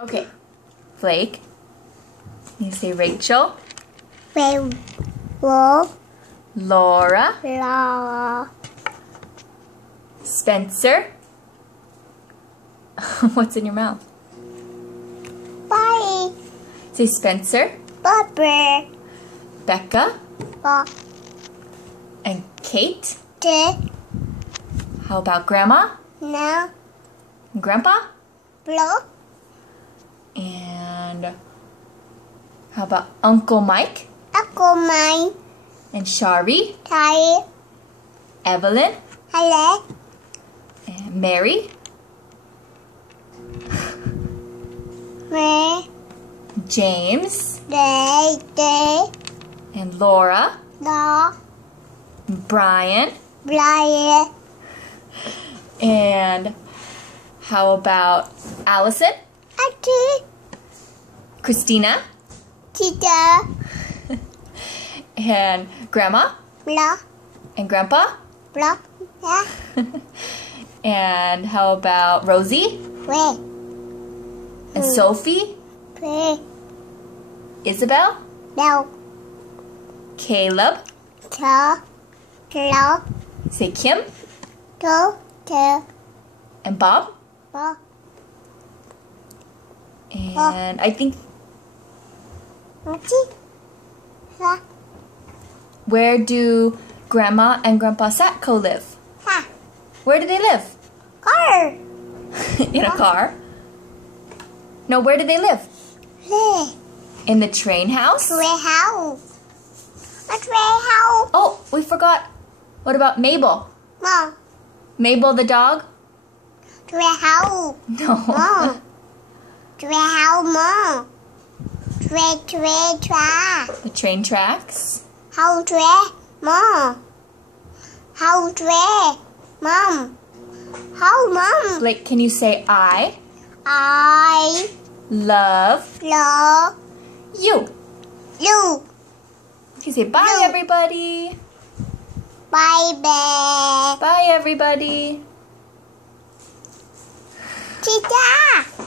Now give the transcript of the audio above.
Okay, Flake. You say Rachel. Laura. Laura. Spencer. What's in your mouth? Bye. Say Spencer. Bobber. Becca. Bob. And Kate. T. How about Grandma? No. And Grandpa? Blow. And how about Uncle Mike? Uncle mine. And Shari? Ty. Evelyn? Hello. And Mary? Me. James? Day. And Laura? No. And Brian? Brian. And how about Allison? Auntie. Christina? Tita. And Grandma? Blow. And Grandpa? Blow. Yeah. And how about Rosie? Wait. And Sophie? Play. Isabel? No. Caleb? Cho. Hello. Say Kim? Two. Two. And Bob? Four. And I think, Auntie. Ha. where do Grandma and Grandpa Satko live? Ha. Where do they live? Car. In a car? No, where do they live? Play. In the train house? Play house. A play house. Oh, we forgot. What about Mabel? Mom. Mabel the dog? Play house. No. Mom. Play house. Mom. Track. The train tracks? How track. Mom. How track. Mom. How mom. Blake, can you say I I love love you? you. You can say bye, You. everybody. Bye bye. Bye, everybody. Tita.